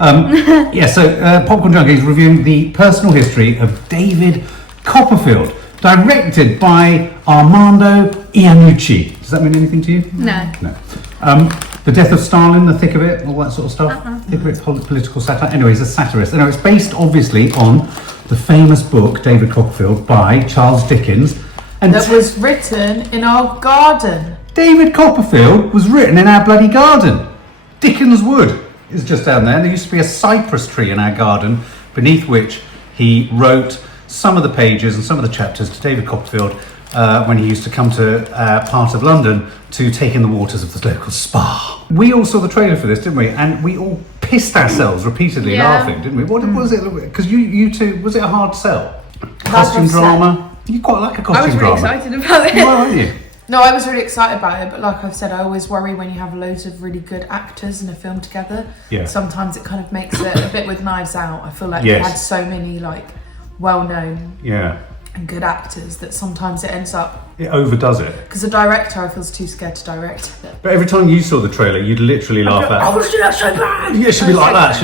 Popcorn Junkies reviewing the personal history of David Copperfield, directed by Armando Iannucci. Does that mean anything to you? No. The death of Stalin, the thick of it, all that sort of stuff. Thick of it, political satire. Anyway, he's a satirist. Anyway, it's based obviously on the famous book David Copperfield by Charles Dickens. And that was written in our garden. David Copperfield was written in our bloody garden. Dickens Wood is just down there. There used to be a cypress tree in our garden beneath which he wrote some of the pages and some of the chapters to David Copperfield when he used to come to part of London to take in the waters of the local spa. We all saw the trailer for this, didn't we? And we all pissed ourselves repeatedly laughing, didn't we? What was it? Because you two, was it a hard sell? Costume drama? You quite like a costume drama. I was really excited about it. Why aren't you? No, I was really excited about it, but like I've said, I always worry when you have loads of really good actors in a film together. Yeah. Sometimes it kind of makes it a bit with Knives Out. I feel like we had so many like well-known and good actors that sometimes it ends up... It overdoes it. Because the director, I feel, is too scared to direct it. But every time you saw the trailer, you'd literally laugh at... Oh, that's so bad! Yeah, she'd be like that.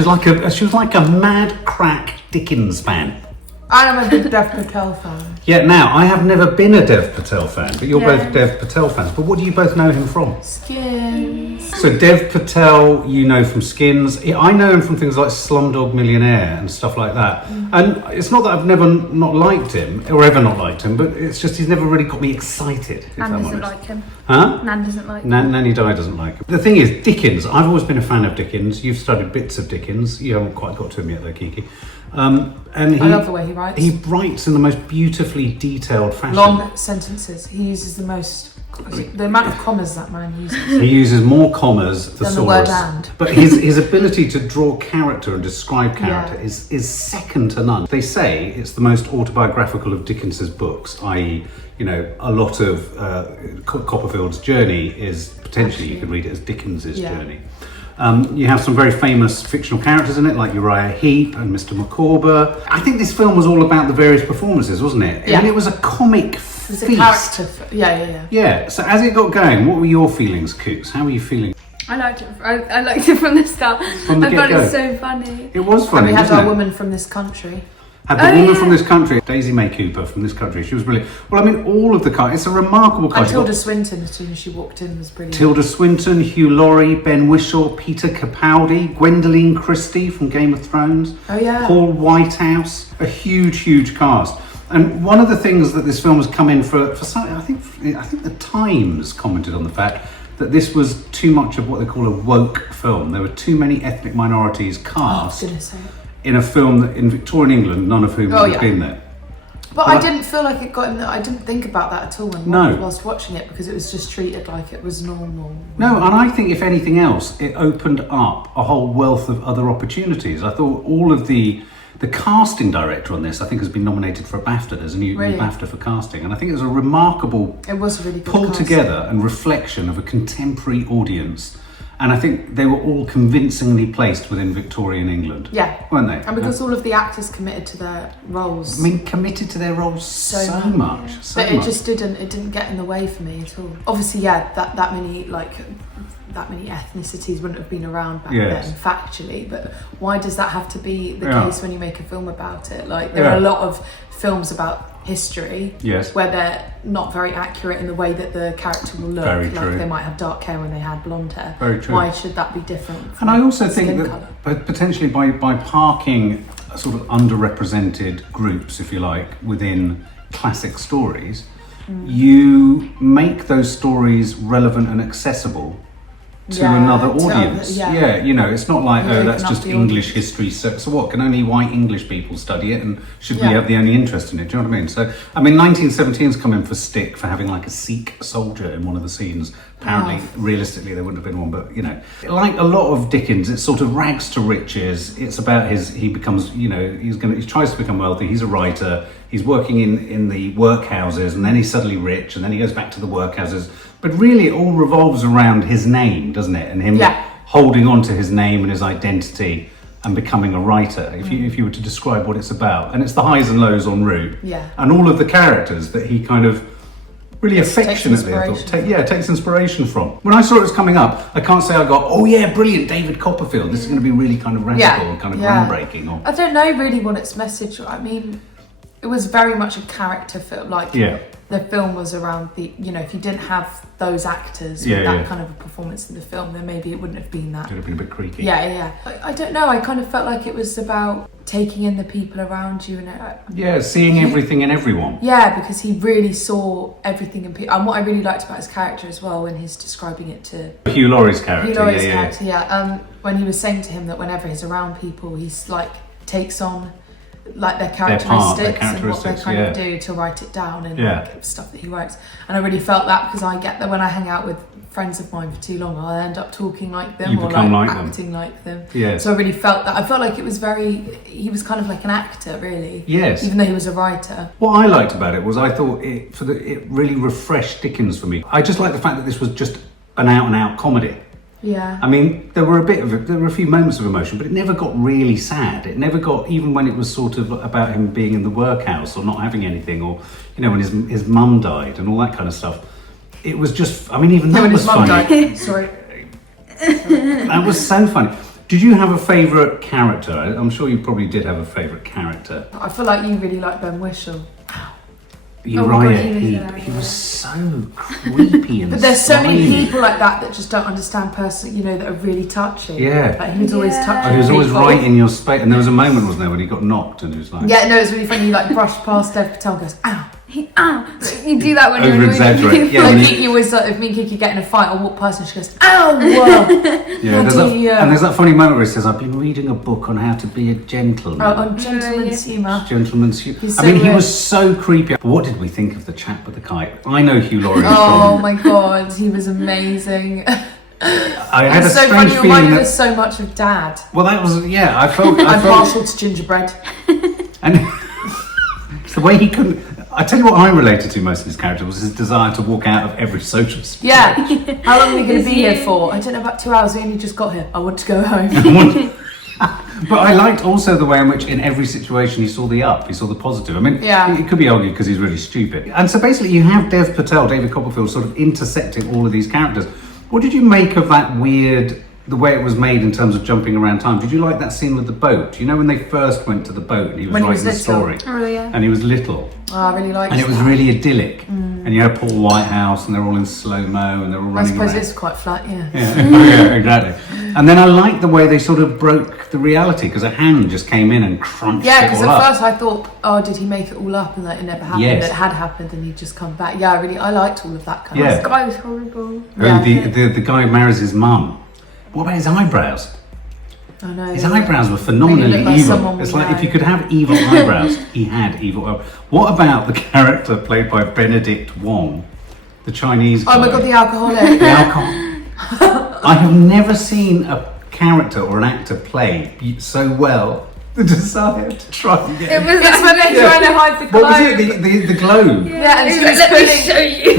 She was like a mad crack Dickens fan. And I'm a big Dev Patel fan. Yeah, now, I have never been a Dev Patel fan, but you're both Dev Patel fans. But what do you both know him from? Skins. So Dev Patel, you know from Skins. I know him from things like Slumdog Millionaire and stuff like that. And it's not that I've never not liked him, or ever not liked him, but it's just he's never really got me excited, if Nan I'm doesn't honest. like him. Huh? Nan doesn't like him. Nanny Di doesn't like him. The thing is, Dickens, I've always been a fan of Dickens. You've studied bits of Dickens. You haven't quite got to him yet though, Kiki. And I love the way he writes. He writes in the most beautifully detailed fashion. Long sentences. He uses the amount of commas that man uses. He uses more commas than the word and. But his ability to draw character and describe character is second to none. They say it's the most autobiographical of Dickens's books, i.e., a lot of Copperfield's journey is potentially, you could read it as Dickens's journey. You have some very famous fictional characters in it, like Uriah Heep and Mr. Micawber. I think this film was all about the various performances, wasn't it? Yeah. I mean, it was a comic feast. It was a character. Yeah. Yeah. So as it got going, what were your feelings, Coots? How were you feeling? I liked it. I liked it from the start. I thought it was so funny. It was funny. And we had wasn't our it? woman from this country. Had the woman from this country, Daisy May Cooper from this country. She was brilliant. Well, I mean, all of the cast. It's a remarkable cast. And Tilda Swinton, as soon as she walked in, was brilliant. Tilda Swinton, Hugh Laurie, Ben Whishaw, Peter Capaldi, Gwendoline Christie from Game of Thrones. Oh yeah. Paul Whitehouse. A huge cast. And one of the things that this film has come in for some, I think the Times commented on the fact that this was too much of what they call a woke film. There were too many ethnic minorities cast. I was gonna say. In a film that in Victorian England, none of whom would have been there. But I didn't feel like it got in there. I didn't think about that at all whilst watching it, because it was just treated like it was normal. No, and I think if anything else, it opened up a whole wealth of other opportunities. I thought all of the casting director on this, I think, has been nominated for a BAFTA. There's a new BAFTA for casting, and I think it was a remarkable really good pull together and reflection of a contemporary audience. And I think they were all convincingly placed within Victorian England. Yeah. Weren't they? And because all of the actors committed to their roles. I mean, committed to their roles so much. But it just didn't get in the way for me at all. Obviously, that many ethnicities wouldn't have been around back then, factually. But why does that have to be the case when you make a film about it? Like, there are a lot of films about history where they're not very accurate in the way that the character will look. Very like true. They might have dark hair when they had blonde hair. Very true. Why should that be different? And I also think that potentially by parking sort of underrepresented groups, if you like, within classic stories, you make those stories relevant and accessible to another audience. It's not like, that's just English history. So what, can only white English people study it, and should we have the only interest in it? Do you know what I mean? So, 1917's come in for stick for having like a Sikh soldier in one of the scenes. Apparently, realistically, there wouldn't have been one, but like a lot of Dickens, it's sort of rags to riches. It's about he becomes, he tries to become wealthy. He's a writer. He's working in the workhouses, and then he's suddenly rich, and then he goes back to the workhouses. But really, it all revolves around his name, doesn't it? And him holding on to his name and his identity and becoming a writer, if you were to describe what it's about. And it's the highs and lows en route. Yeah. And all of the characters that he kind of really affectionately. I thought, takes inspiration from. When I saw it was coming up, I can't say I got, oh yeah, brilliant, David Copperfield. This is going to be really kind of radical and kind of groundbreaking. Or I don't know really what its message. I mean, it was very much a character film. Like the film was around the, if you didn't have those actors with that kind of a performance in the film, then maybe it wouldn't have been that. It would have been a bit creaky. Yeah. I don't know. I kind of felt like it was about taking in the people around you and seeing everything in everyone. Yeah, because he really saw everything in people. And what I really liked about his character as well, when he's describing it to Hugh Laurie's character. When he was saying to him that whenever he's around people, he's like takes on like their characteristics and what they kind of do to write it down and like stuff that he writes. And I really felt that because I get that when I hang out with friends of mine for too long, I'll end up talking like them or like acting like them. Yeah. So I really felt that. I felt like it was he was kind of like an actor, really. Yes. Even though he was a writer. What I liked about it was I thought it really refreshed Dickens for me. I just liked the fact that this was just an out and out comedy. Yeah. I mean, there were a few moments of emotion, but it never got really sad. It never got, even when it was sort of about him being in the workhouse or not having anything, or when his mum died and all that kind of stuff. It was just, I mean, even that was funny. Sorry. That was so funny. Did you have a favourite character? I'm sure you probably did have a favourite character. I feel like you really like Ben Whishaw. Uriah he was so creepy and but there's so many people like that just don't understand that are really touchy. Yeah. Like he was always touching. He was always right in your space. And there was a moment, wasn't there, when he got knocked and he was like... Yeah, no, it was really funny. He like brushed past Dev Patel and goes, ow. You do that when you're over-exaggerate. Kiki was like, if me and Kiki get in a fight, I'll walk past and she goes, ow! And there's that funny moment where he says, I've been reading a book on how to be a gentleman. On gentleman's humour. Gentleman's humour. He was so creepy. But what did we think of the chap with the kite? I know Hugh Laurie Oh my god, he was amazing. I had a so strange funny, feeling reminded us so much of Dad. Well, that was, I felt... I'm partial to gingerbread. And it's the way he couldn't... I tell you what I related to most of his character was his desire to walk out of every social space. Yeah. How long are we going to be here for? I don't know, about 2 hours. We only just got here. I want to go home. But I liked also the way in which in every situation he saw the up, he saw the positive. I mean, it could be argued because he's really stupid. And so basically you have Dev Patel, David Copperfield, sort of intersecting all of these characters. What did you make of that the way it was made in terms of jumping around time? Did you like that scene with the boat? You know when they first went to the boat and he was writing the story? Oh, yeah. And he was little. Oh, I really liked it. And it was really idyllic. And you had Paul Whitehouse and they're all in slow-mo and they're all running around. I suppose it's quite flat, yeah. Yeah, exactly. And then I liked the way they sort of broke the reality because a hand just came in and crunched it all up. Yeah, because at first I thought, did he make it all up and that it never happened? Yes. It had happened and he'd just come back. Yeah, I liked all of that kind of This stuff. guy was horrible. The guy who marries his mum. What about his eyebrows? I know. His eyebrows were phenomenally evil. It's like if you could have evil eyebrows, he had evil eyebrows. What about the character played by Benedict Wong, the Chinese guy? Oh my god, the alcoholic. The alcohol. I have never seen a character or an actor play so well the desire to try and get... It was It's when they're trying to hide the globe. What was it? The globe? Yeah, and she was Let me show you.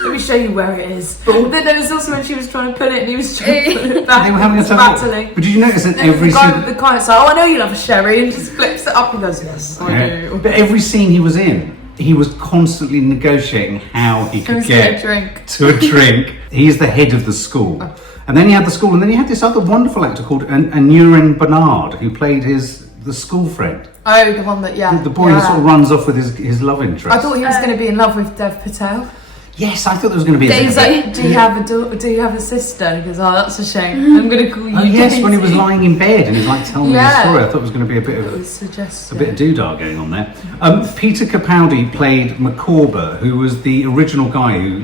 Let me show you where it is. But then there was also when she was trying to put it and he was trying to put it back. They were having a battling. But did you notice that every the client's like, I know you love a sherry, and just flips it up and goes, yes, I do. But every scene he was in, he was constantly negotiating how he could get to a drink. He's the head of the school. And then he had the school, and then he had this other wonderful actor called Anurin Bernard, who played the school friend. Oh, the one that, The boy who sort of runs off with his love interest. I thought he was going to be in love with Dev Patel. Yes, I thought there was going to be Dave's like, do you have a sister? He goes, oh, that's a shame. I'm going to call you yes, Daisy. when he was lying in bed and he's like telling me the story, I thought it was going to be a bit of a doodah going on there. Peter Capaldi played Micawber, who was the original guy who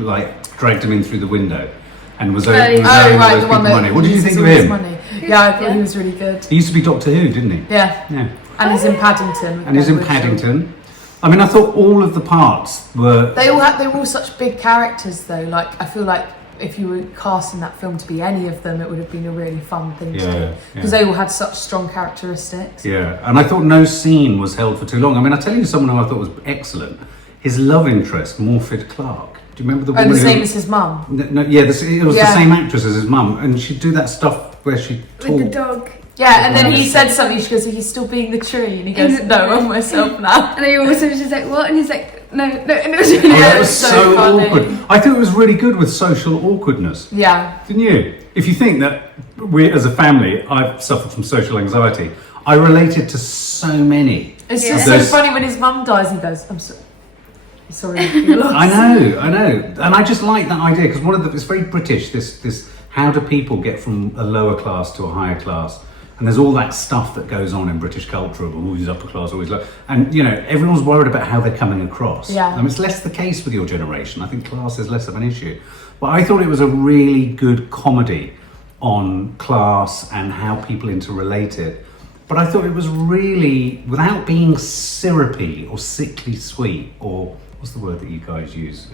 dragged him in through the window and was owing those people money. What did you think of him? Money. Yeah, I thought he was really good. He used to be Doctor Who, didn't he? Yeah. And he's in Paddington. And he's in Paddington. I mean, I thought all of the parts were... They were all such big characters, though. Like, I feel like if you were casting that film to be any of them, it would have been a really fun thing to do. Because they all had such strong characteristics. Yeah, and I thought no scene was held for too long. I mean, I'll tell you someone who I thought was excellent. His love interest, Morfydd Clark. Do you remember the woman the same as his mum? No, it was the same actress as his mum. And she'd do that stuff where she talked... With the dog. Yeah, and then he said something, she goes, are you still being the tree? And he goes, no, I'm myself now. And he also was just like, what? And he's like, No, and it was really It was so funny. awkward. I thought it was really good with social awkwardness. Yeah. Didn't you? If you think that we, as a family, I've suffered from social anxiety, I related to so many. It's just so funny when his mum dies. He goes, "I'm sorry for your loss." I know, and I just like that idea because it's very British. This how do people get from a lower class to a higher class? And there's all that stuff that goes on in British culture of always upper class, always low. And, everyone's worried about how they're coming across. Yeah. It's less the case with your generation. I think class is less of an issue. But I thought it was a really good comedy on class and how people interrelate it. But I thought it was really, without being syrupy or sickly sweet or, what's the word that you guys use?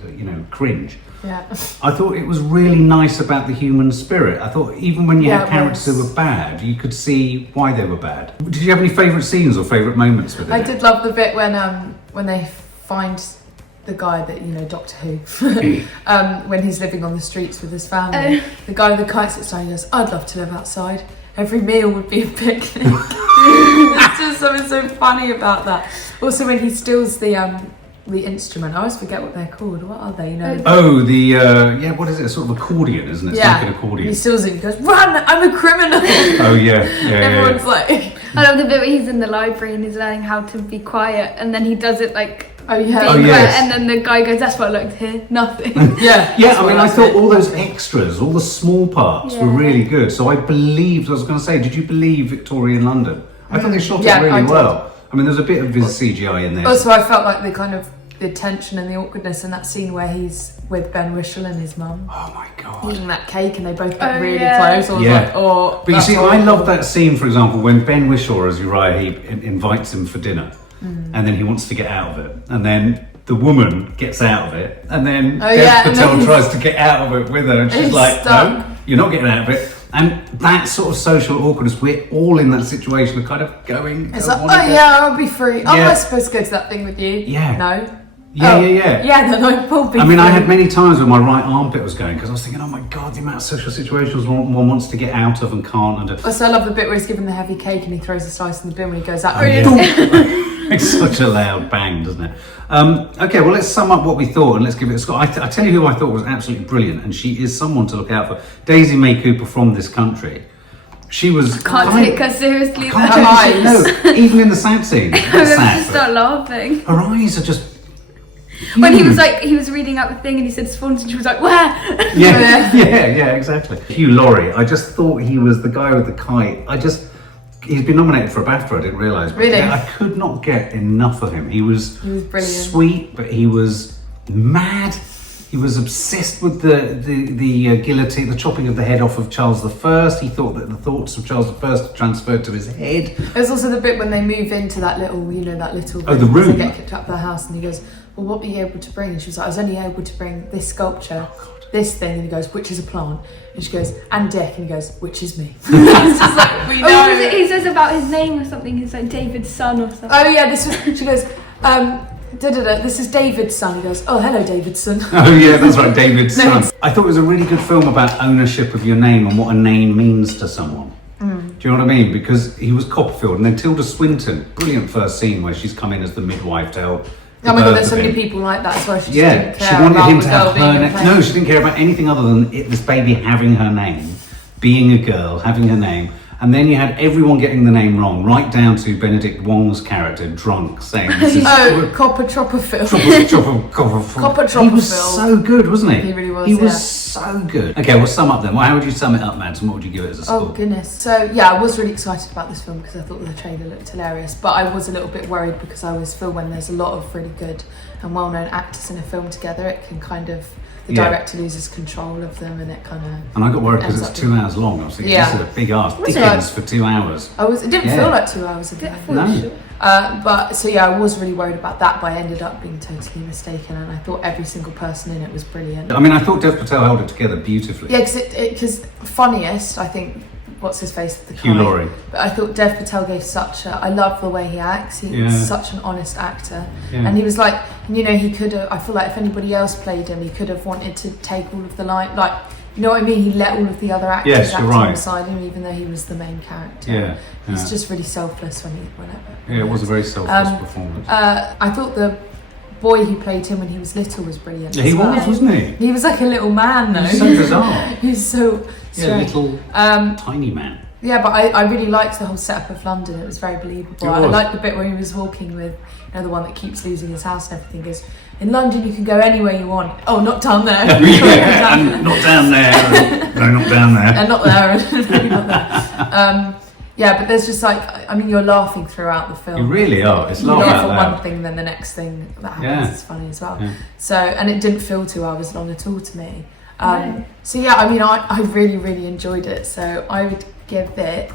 Cringe. Yeah. I thought it was really nice about the human spirit. I thought even when you had characters who were bad, you could see why they were bad. Did you have any favourite scenes or favourite moments with it? I did love the bit when they find the guy that, Doctor Who, when he's living on the streets with his family. The guy with the kite sits down and goes, "I'd love to live outside. Every meal would be a picnic." There's just something so funny about that. Also when he steals the instrument, I always forget what they're called. What are they? What is it? Sort of accordion, isn't it? It's Yeah. like an accordion. He steals it and he goes, "Run! I'm a criminal!" Oh yeah. Everyone's like... I love the bit where he's in the library and he's learning how to be quiet, and then he does it like Oh yeah. being quiet, and then the guy goes, "That's what I like to hear." Nothing. Yeah. I thought all those extras, all the small parts were really good. So I was going to say, did you believe Victorian London? I thought they shot it really well. I mean, there's a bit of CGI in there. Also, I felt like the tension and the awkwardness in that scene where he's with Ben Whishaw and his mum. Oh my God. Eating that cake and they both get really close. I was like, but you see, I love that scene, for example, when Ben Whishaw as Uriah Heep invites him for dinner and then he wants to get out of it. And then the woman gets out of it and then Dev Patel tries to get out of it with her and she's like, stuck. "No, you're not getting out of it." And that sort of social awkwardness, we're all in that situation of kind of going... It's like, I'll be free. I'm not supposed to go to that thing with you. Yeah. No. Yeah. Yeah, then I'll be free. I had many times where my right armpit was going because I was thinking, oh my God, the amount of social situations one wants to get out of and can't. Also, I love the bit where he's given the heavy cake and he throws a slice in the bin when he goes out. It's such a loud bang, doesn't it? Okay, well, let's sum up what we thought and let's give it a score. I tell you who I thought was absolutely brilliant, and she is someone to look out for. Daisy May Cooper from This Country. She was... Can't take her seriously. No, even in the sad scene. That's sad, start laughing. Her eyes are just... When he was reading out the thing and he said Swans and she was like, "Where?" Yeah, exactly. Hugh Laurie, I just thought he was the guy with the kite. He's been nominated for a BAFTA, I didn't realise. Really? Yeah, I could not get enough of him. He was brilliant. Sweet, but he was mad. He was obsessed with the guillotine, the chopping of the head off of Charles I. He thought that the thoughts of Charles I transferred to his head. There's also the bit when they move into that little, the room. They get kicked out of their house and he goes, "Well, what were you able to bring?" And she was like, "I was only able to bring this sculpture, this thing." And he goes, "Which is a plant?" And she goes, "And Dick." And he goes, "Which is me." It's just like, we know. He says about his name or something. He's like David's son or something. Oh yeah, she goes, "This is David's son." He goes, "Oh, hello, David's son." Oh yeah, that's right, David's son. I thought it was a really good film about ownership of your name and what a name means to someone. Do you know what I mean? Because he was Copperfield, and then Tilda Swinton, brilliant first scene where she's come in as the midwife to help. Oh my God, there's so many people like that. So she didn't care. She wanted about him to have being her a name. player. No, she didn't care about anything other than this baby having her name, being a girl, having her name. And then you had everyone getting the name wrong, right down to Benedict Wong's character, drunk, saying this is... Copperfield. Copperfield. He was so good, wasn't he? He really was, He was so good. Okay, well, sum up then. Well, how would you sum it up, Mads, and what would you give it as a score? Oh, goodness. So, yeah, I was really excited about this film because I thought the trailer looked hilarious, but I was a little bit worried because I always feel when there's a lot of really good and well-known actors in a film together, it can kind of... The director loses control of them and it kind of... And I got worried because it's 2 hours long. I was thinking, this is a big ass. Dickens for 2 hours. It didn't feel like 2 hours ago. No. I was really worried about that, but I ended up being totally mistaken, and I thought every single person in it was brilliant. I mean, I thought Dev Patel held it together beautifully. Yeah, because funniest, I think, what's his face? Hugh Laurie. But I thought Dev Patel gave I love the way he acts. He's such an honest actor. Yeah. And he was like, he could have, I feel like if anybody else played him, he could have wanted to take all of the line, like, you know what I mean? He let all of the other actors act alongside him, even though he was the main character. Yeah. He's just really selfless whenever. Yeah, it was a very selfless performance. I thought the boy who played him when he was little was brilliant. Yeah, he was, wasn't he? He was like a little man though. So bizarre. He's so strange. Little tiny man. Yeah, but I really liked the whole setup of London. It was very believable. I liked the bit where he was walking with, the one that keeps losing his house and everything. Goes, in London you can go anywhere you want. Oh, not down there. And not down there. No, not down there. And not there. Not there. Yeah, but there's just you're laughing throughout the film. You really are. It's laughing laugh out at loud. one thing, then the next thing that happens is funny as well. Yeah. So, and it didn't feel 2 hours long at all to me. So yeah, I really, really enjoyed it. So I would give it,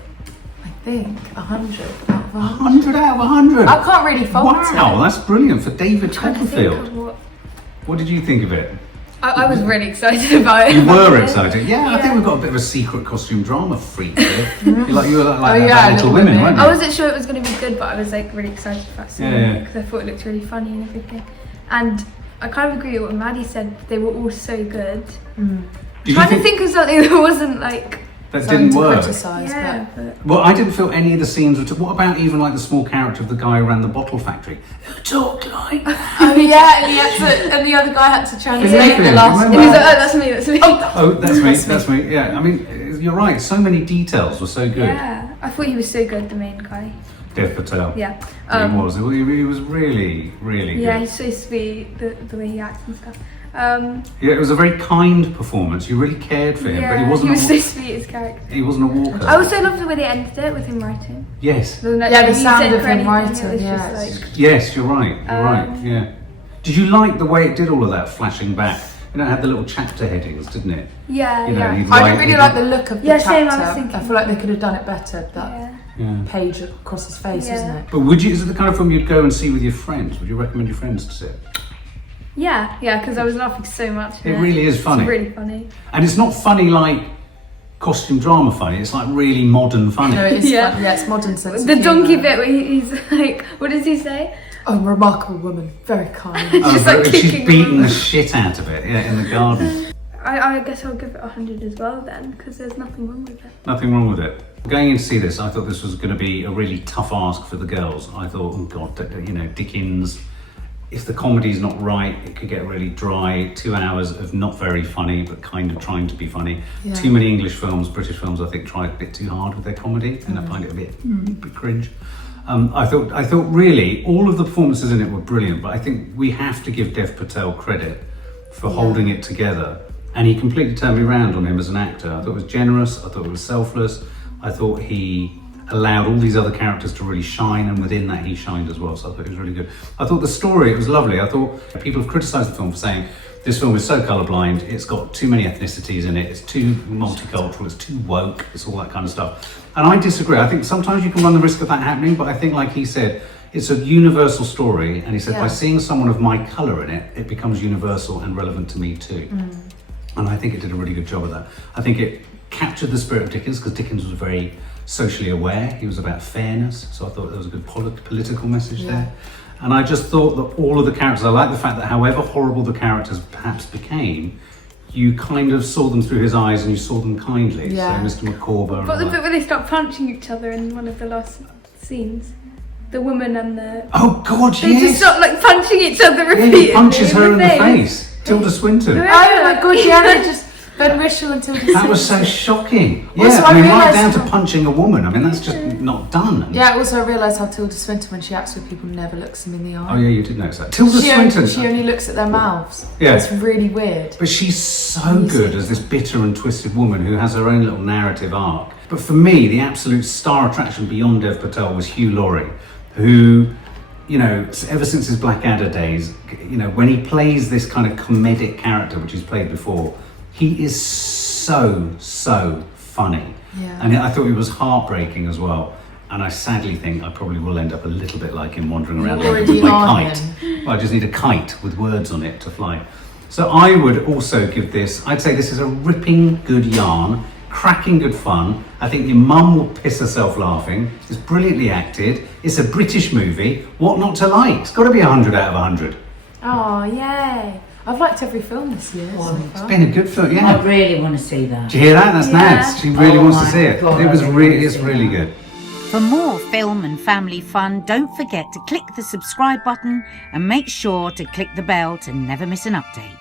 I think, 100 out of 100. 100 out of 100? I can't really fault it. Wow, that's brilliant for David Copperfield. What did you think of it? I was really excited about it. You were excited? Yeah, I think we've got a bit of a secret costume drama freak here. You were like Little Women, weren't you? I wasn't sure it was going to be good, but I was really excited about it because I thought it looked really funny and everything. And I kind of agree with what Maddie said. They were all so good. I'm trying to think of something that wasn't that didn't work. But I didn't feel any of the scenes were. What about even the small character of the guy who ran the bottle factory? Who talked like that? Oh yeah, and the other guy had to translate the last one. He was like, that's me. Oh, that's me. Yeah, you're right. So many details were so good. Yeah, I thought he was so good, the main guy. Dev Patel. Yeah. He was really, really good. Yeah, he's so sweet, the way he acts and stuff. It was a very kind performance. You really cared for him, but he wasn't. He was so sweet, his character. He wasn't a walker. I also loved the way they ended it with him writing. Yes. The sound of him writing. Yes, you're right. You're right. Yeah. Did you like the way it did all of that flashing back? It had the little chapter headings, didn't it? Yeah. I didn't really like the look of the chapter. Same, I was thinking. I feel like they could have done it better. That page across his face, isn't it? But is it the kind of film you'd go and see with your friends? Would you recommend your friends to see it? Yeah, because I was laughing so much. It really is funny. It's really funny. And it's not funny like costume drama funny, it's really modern funny. No, it is funny. Yeah, it's modern sense of the donkey humour. bit where he's like, what does he say? Oh, remarkable woman, very kind. She's beating the shit out of it in the garden. I guess I'll give it 100 as well then, because there's nothing wrong with it. Nothing wrong with it. Going in to see this, I thought this was going to be a really tough ask for the girls. I thought, oh God, Dickens, if the comedy's not right, it could get really dry. 2 hours of not very funny, but kind of trying to be funny. Yeah. Too many English films, British films, I think, try a bit too hard with their comedy, and I find it a bit cringe. I thought really all of the performances in it were brilliant, but I think we have to give Dev Patel credit for holding it together. And he completely turned me around on him as an actor. I thought it was generous, I thought it was selfless, I thought he allowed all these other characters to really shine, and within that he shined as well, so I thought it was really good. I thought the story, it was lovely. I thought people have criticised the film for saying this film is so colourblind, it's got too many ethnicities in it, it's too multicultural, it's too woke, it's all that kind of stuff. And I disagree. I think sometimes you can run the risk of that happening, but I think, like he said, it's a universal story, and he said by seeing someone of my colour in it, it becomes universal and relevant to me too. And I think it did a really good job of that. I think it captured the spirit of Dickens, because Dickens was very socially aware. He was about fairness, so I thought there was a good political message there. And I just thought that all of the characters, I like the fact that however horrible the characters perhaps became, you kind of saw them through his eyes and you saw them kindly. So Mr. Micawber. But the bit where they start punching each other in one of the last scenes, the woman and the... Oh God, they just start punching each other repeatedly. He punches her in the face. Tilda Swinton. Oh my God, they just Ben Whishaw and Tilda Swinton. That was so shocking. Yeah, Also, right down to punching a woman. I mean, that's just not done. Yeah, also I realised how Tilda Swinton, when she acts with people, never looks them in the eye. Oh yeah, you did notice that. Tilda Swinton. She only looks at their mouths. Yeah. It's really weird. But she's so good as this bitter and twisted woman who has her own little narrative arc. But for me, the absolute star attraction beyond Dev Patel was Hugh Laurie, who... ever since his Blackadder days, when he plays this kind of comedic character, which he's played before, he is so funny. Yeah. And I thought he was heartbreaking as well. And I sadly think I probably will end up a little bit like him, wandering around with my kite. Well, I just need a kite with words on it to fly. So I would also give this, I'd say this is a ripping good yarn, cracking good fun. I think your mum will piss herself laughing. It's brilliantly acted. It's a British movie. What not to like? It's got to be 100 out of 100. Oh, yay. I've liked every film this year. It's been a good film, yeah. I really want to see that. Do you hear that? That's Nads. She really wants to see it. God, It's really good. For more film and family fun, don't forget to click the subscribe button and make sure to click the bell to never miss an update.